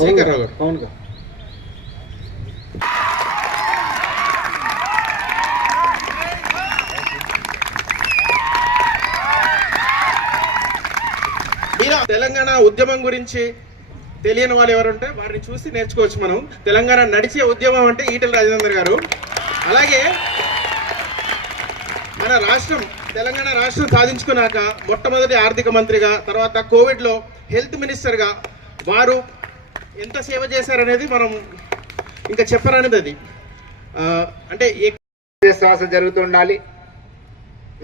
శ్రీకర్రావు గారు. అవునుగా. తెలంగాణ ఉద్యమం గురించి తెలియని వాళ్ళు ఎవరుంటే వారిని చూసి నేర్చుకోవచ్చు మనం. తెలంగాణ నడిచే ఉద్యమం అంటే ఈటెల రాజేందర్ గారు. అలాగే మన రాష్ట్రం తెలంగాణ రాష్ట్రం సాధించుకున్నాక మొట్టమొదటి ఆర్థిక మంత్రిగా, తర్వాత కోవిడ్లో హెల్త్ మినిస్టర్గా వారు ఎంత సేవ చేశారనేది మనం ఇంకా చెప్పరనేది. అది అంటే శ్వాస జరుగుతూ ఉండాలి.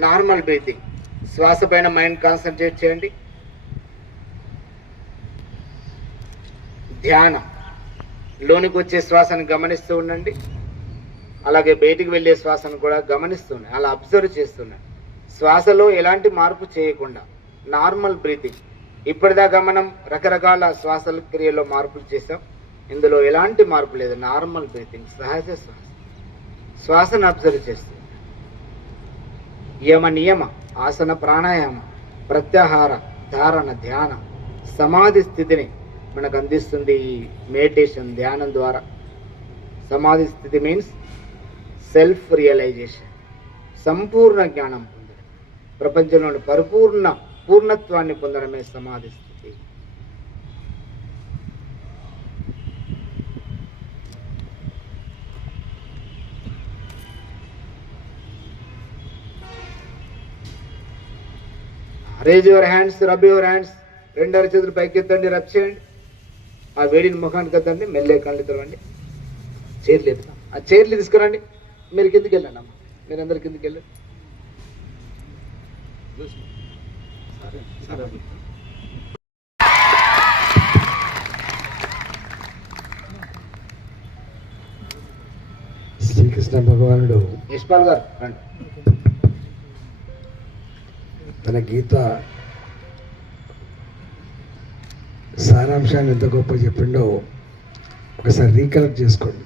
నార్మల్ బ్రీతింగ్, శ్వాస పైన మైండ్ కాన్సన్ట్రేట్ చేయండి. ధ్యానం, లోనికి వచ్చే శ్వాసను గమనిస్తూ ఉండండి, అలాగే బయటికి వెళ్ళే శ్వాసను కూడా గమనిస్తున్నాయి, అలా అబ్జర్వ్ చేస్తున్నాయి. శ్వాసలో ఎలాంటి మార్పు చేయకుండా నార్మల్ బ్రీతింగ్. ఇప్పటిదాకా మనం రకరకాల శ్వాసల క్రియలో మార్పులు చేసాం, ఇందులో ఎలాంటి మార్పు లేదు. నార్మల్ బ్రీతింగ్, సహజ శ్వాస. శ్వాసను అబ్జర్వ్ చేస్తుంది. యమ నియమ, ఆసన, ప్రాణాయామ, ప్రత్యాహార, ధారణ, ధ్యాన, సమాధి స్థితిని మనకు అందిస్తుంది ఈ మెడిటేషన్, ధ్యానం ద్వారా. సమాధి స్థితి మీన్స్ సెల్ఫ్ రియలైజేషన్, సంపూర్ణ జ్ఞానం పొందడం, ప్రపంచంలోని పూర్ణత్వాన్ని పొందడమే సమాధి స్థితి. Raise your hands, rub your hands. రెండు అరచేతులు పైకి ఎత్తండి, రబ్ చేయండి. ఆ వేడిని ముఖానికి ఎత్తండి, మెల్లే కళ్ళు తెరవండి. చైర్లు ఎత్తుతాం, ఆ చైర్లు తీసుకురండి. మీరు కిందికి వెళ్ళండి అమ్మ, మీరు అందరు కిందికి వెళ్ళండి. శ్రీకృష్ణ భగవానుడు యశ్పాల్ గారు రండి. తన గీత సారాంశాన్ని ఎంత గొప్ప చెప్పిండో ఒకసారి రీకలెక్ట్ చేసుకోండి.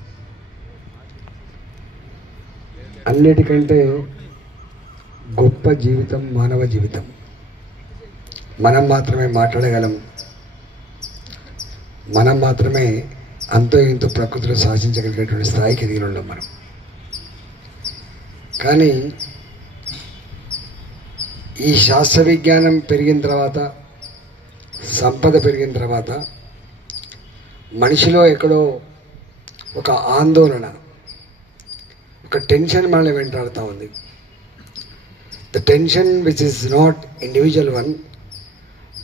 అన్నిటికంటే గొప్ప జీవితం మానవ జీవితం. మనం మాత్రమే మాట్లాడగలం, మనం మాత్రమే అంతో ఇంతో ప్రకృతిలో శాసించగలిగేటువంటి స్థాయికి ఎదిగి ఉన్నాం మనం. కానీ ఈ శాస్త్ర విజ్ఞానం పెరిగిన తర్వాత, సంపద పెరిగిన తర్వాత మనిషిలో ఎక్కడో ఒక ఆందోళన, ఒక టెన్షన్ మనల్ని వెంటాడుతూ ఉంది. The tension which is not individual one,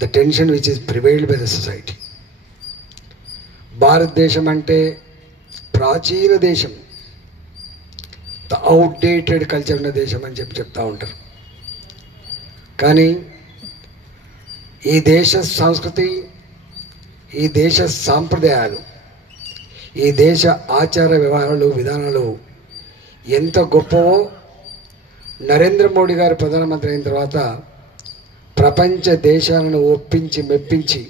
the tension which is prevailed by the society. భారతదేశం అంటే ప్రాచీన దేశం, ద అవుట్డేటెడ్ కల్చర్ ఉన్న దేశం అని చెప్తూ ఉంటారు. కానీ ఈ దేశ సంస్కృతి, ఈ దేశ సాంప్రదాయాలు, ఈ దేశ ఆచార వ్యవహారాలు, విధానాలు ఎంత గొప్పవో నరేంద్ర మోడీ గారు ప్రధానమంత్రి అయిన తర్వాత ప్రపంచ దేశాలను ఒప్పించి మెప్పించి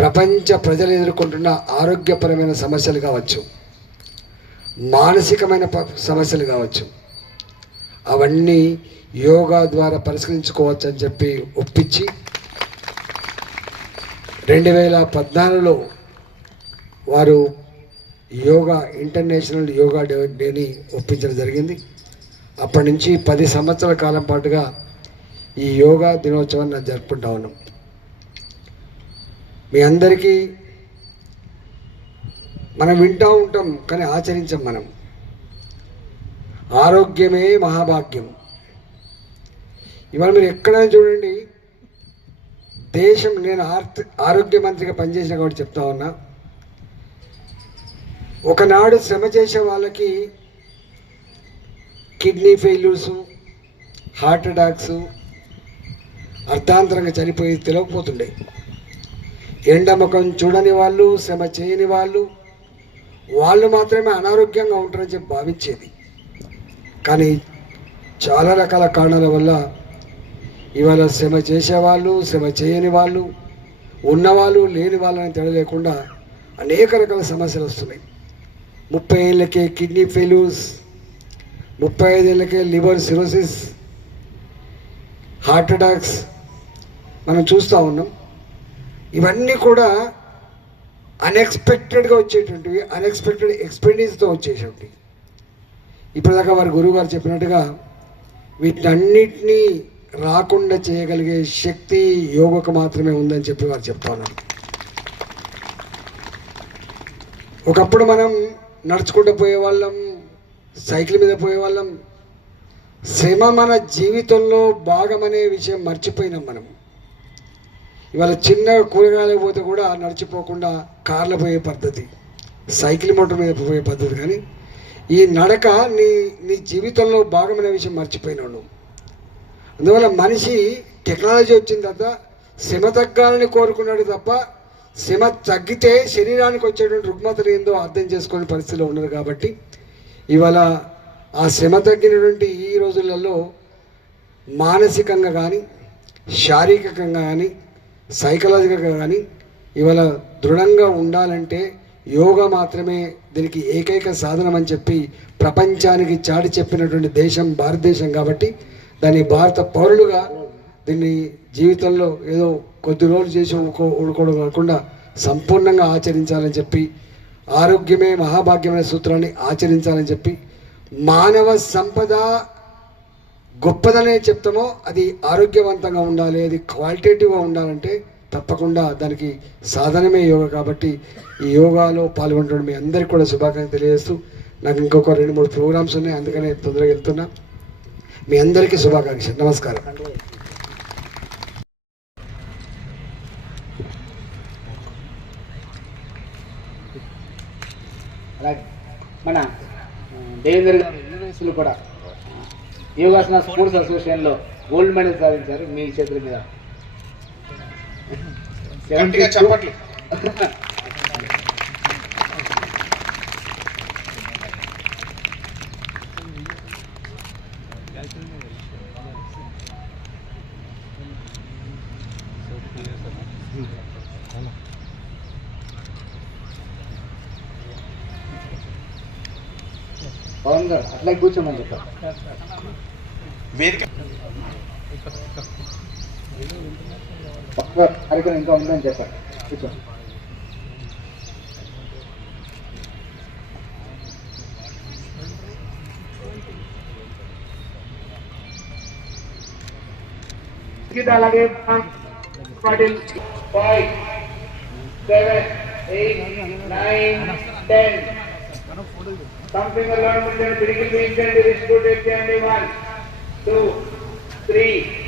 ప్రపంచ ప్రజలు ఎదుర్కొంటున్న ఆరోగ్యపరమైన సమస్యలు కావచ్చు, మానసికమైన సమస్యలు కావచ్చు, అవన్నీ యోగా ద్వారా పరిష్కరించుకోవచ్చు అని చెప్పి ఒప్పించి 2014లో వారు యోగా, ఇంటర్నేషనల్ యోగా డేని ఒప్పించడం జరిగింది. అప్పటి నుంచి 10 సంవత్సరాల కాలం పాటుగా ఈ యోగా దినోత్సవాన్ని జరుపుకుంటా ఉన్నాం. మీ అందరికీ మనం వింటూ ఉంటాం కానీ ఆచరించాం మనం. ఆరోగ్యమే మహాభాగ్యం. ఇవాళ మీరు ఎక్కడైనా చూడండి, దేశం, నేను ఆరోగ్య మంత్రిగా పనిచేసిన కాబట్టి చెప్తా ఉన్నా, ఒకనాడు శ్రమ చేసే వాళ్ళకి కిడ్నీ ఫెయిల్యూర్స్, హార్ట్ అటాక్స్, అర్ధాంతరంగా చనిపోయి తెలియకపోతుండే. ఎండముఖం చూడని వాళ్ళు, శ్రమ చేయని వాళ్ళు మాత్రమే అనారోగ్యంగా ఉంటారని చెప్పి భావించేది. కానీ చాలా రకాల కారణాల వల్ల ఇవాళ శ్రమ చేసేవాళ్ళు, శ్రమ చేయని వాళ్ళు, ఉన్నవాళ్ళు, లేని వాళ్ళని తెలియలేకుండా అనేక రకాల సమస్యలు వస్తున్నాయి. 30 ఏళ్ళకే కిడ్నీ ఫెయిల్యూర్స్, 35 ఏళ్ళకే లివర్ సిరోసిస్, హార్ట్ అటాక్స్ మనం చూస్తూ ఉన్నాం. ఇవన్నీ కూడా అన్ఎక్స్పెక్టెడ్గా వచ్చేటువంటివి, అన్ఎక్స్పెక్టెడ్ ఎక్స్పెండిచర్తో వచ్చేటువంటి. ఇప్పటిదాకా వారి గురువు గారు చెప్పినట్టుగా వీటన్నిటినీ రాకుండా చేయగలిగే శక్తి యోగకు మాత్రమే ఉందని చెప్పి వారు చెప్తా ఉన్నారు. ఒకప్పుడు మనం నడుచుకుంటూ పోయేవాళ్ళం, సైకిల్ మీద పోయేవాళ్ళం. శ్రమ మన జీవితంలో భాగమనే విషయం మర్చిపోయినాం మనం. ఇవాళ చిన్న కూరగాయలకు పోతే కూడా నడిచిపోకుండా కార్లో పోయే పద్ధతి, సైకిల్ మోటార్ మీద పోయే పద్ధతి. కానీ ఈ నడక నీ జీవితంలో భాగమనే విషయం మర్చిపోయినావు నువ్వు. అందువల్ల మనిషి టెక్నాలజీ వచ్చిన తర్వాత శ్రమ తగ్గాలని కోరుకున్నాడు తప్ప శ్రమ తగ్గితే శరీరానికి వచ్చేటువంటి రుగ్మతలు ఏందో అర్థం చేసుకునే పరిస్థితిలో ఉన్నది. కాబట్టి ఇవాళ ఆ శ్రమ తగ్గినటువంటి ఈ రోజులలో మానసికంగా కానీ, శారీరకంగా కానీ, సైకలాజికల్గా కానీ ఇవాళ దృఢంగా ఉండాలంటే యోగా మాత్రమే దీనికి ఏకైక సాధనం అని చెప్పి ప్రపంచానికి చాటి చెప్పినటువంటి దేశం భారతదేశం. కాబట్టి దాని భారత పౌరులుగా దీన్ని జీవితంలో ఏదో కొద్ది రోజులు చేసి ఊడుకోవడం కాకుండా సంపూర్ణంగా ఆచరించాలని చెప్పి, ఆరోగ్యమే మహాభాగ్యమైన సూత్రాన్ని ఆచరించాలని చెప్పి, మానవ సంపద గొప్పదనే చెప్తామో అది ఆరోగ్యవంతంగా ఉండాలి, అది క్వాలిటేటివ్గా ఉండాలంటే తప్పకుండా దానికి సాధనమే యోగా. కాబట్టి ఈ యోగాలో పాల్గొనడం మీ అందరికీ కూడా శుభాకాంక్షలు తెలియజేస్తూ, నాకు ఇంకొక 2-3 ప్రోగ్రామ్స్ ఉన్నాయి, అందుకనే తొందరగా వెళ్తున్నా. మీ అందరికీ శుభాకాంక్షలు. నమస్కారం. అలాగే మన దేవేందర్ గారు యూనివర్సిటీలో కూడా యోగాసన స్పోర్ట్స్ అసోసియేషన్లో గోల్డ్ మెడల్ సాధించారు. మీ చేతుల మీద చెప్పట్లు. పవన్ గారు అట్లా కూర్చోమని చెప్పారు. వేదిక కార్యక్రమం ఇంకా ఉందని చెప్పారు. కూర్చో. అలాగే 5, 7, 8, 9, 10 something along with the critical region, this good 1, 2, 3